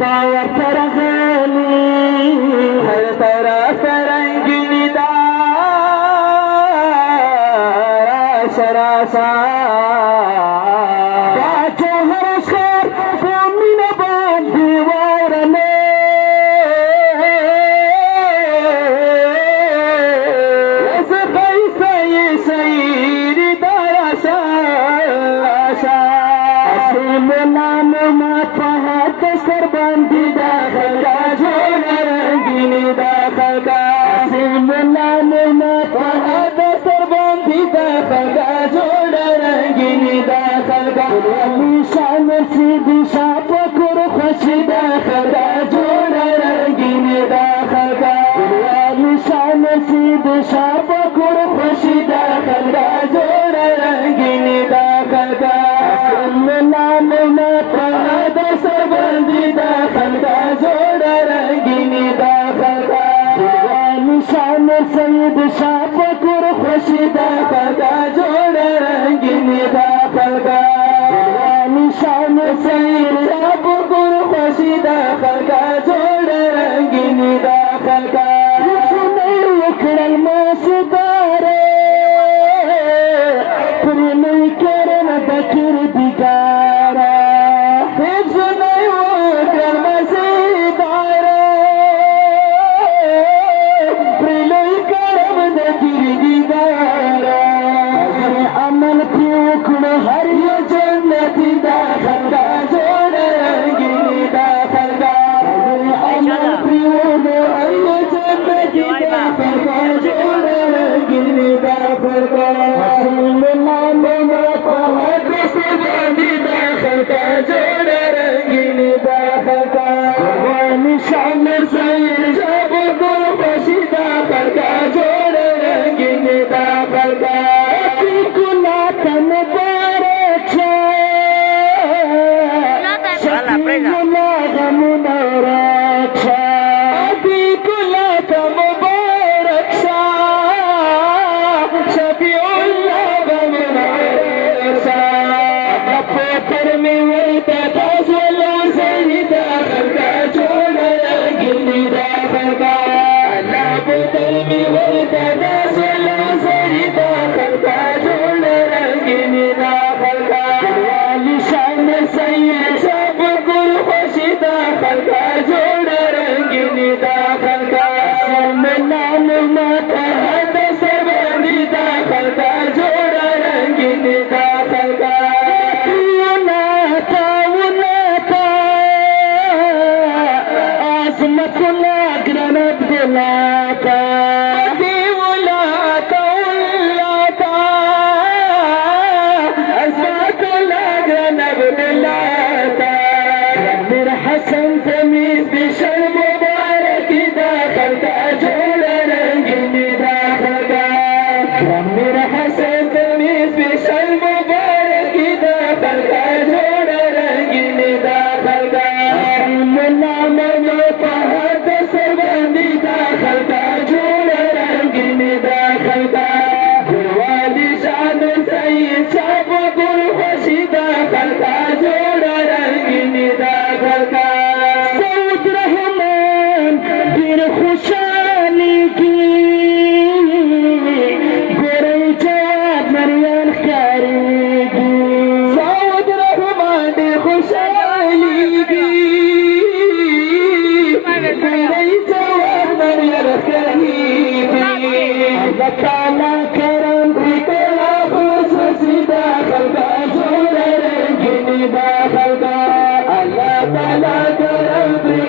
باور ترغلی هر طرف رنگینی دار سراسا با جوهرش خیر فامین باندی وارنه از خیسته سیری دار سراسا اسیم نام مطفحت سر باندی داخل کا جوڑا رنگینی داخل کا اسیم نام مطفحت سر باندی داخل کا جوڑا رنگینی داخل کا شان سیدی شاپ کر خوشی داخل کا جوڑا رنگینی داخل کا شان سیدی شاپ کر خوشی داخل کا جوڑا رنگینی داخل کا اسیم نام مطفحت سر باندی داخل کا جوڑا رنگینی داخل کا شان سید شاپ کر خوشی داخل کا جوڑا رنگینی داخل کا شان سید شاپ کر خوشی داخل کا جوڑا رنگینی داخل کا سنئی وکڑل ماسدارے پرنئی کرن بکر دیگارا سنئی وکڑل ماسدارے پرنئی کرن بکر دیگارا عمل کی وکڑ ہر یہ جنتی داخل کا جوڑا رنگینی داخل کا عمل کی وکڑ ہر یہ جنتی داخل کا جوڑا رنگینی داخل کا رسول نام مطہر سے باندی داخل کا جوڑا رنگینی داخل کا شان سید شب کو خوشی داخل کا جوڑا رنگینی داخل کا کلا تن بارچا شفی گلا غم نورچا ابھی کلا تن بارچا شفی اللہ غم نورچا پوتر میں ویتا تازولا سید داخل کا جوڑا رنگینی داخل کا اللہ پوتر میں ویتا تازولا سید داخل کا جوڑا رنگینی داخل کا شان سید شب گل خوشی داخل کا جوڑا رنگینی داخل کا اسم نام مطہر سر باندی داخل کا جوڑا رنگینی داخل کا عظمت اللہ گرنب دلاتا دیولاتا ولاتا عظمت اللہ گرنب دلاتا رمیر حسن تمیز بشر مبارک داخل کا جوڑا رنگینی داخل کا رمیر حسن تمیز بشر مبارک داخل کا جوڑا رنگینی داخل کا اسم نام مطہر سر باندی داخل کا جوڑا رنگینی داخل کا گلوالی شان سید شاپ گل خوشی داخل کا جوڑا رنگینی داخل کا سعود رحمان دیر خوشحالی کی گورئی جواب مریان خاری کی سعود رحمان دیر خوشحالی کی گورئی جواب مریان خاری کی اللہ تعالیٰ کرم بھی کلا خصوصی داخل کا جوڑا رنگینی داخل کا اللہ تعالیٰ کرم بھی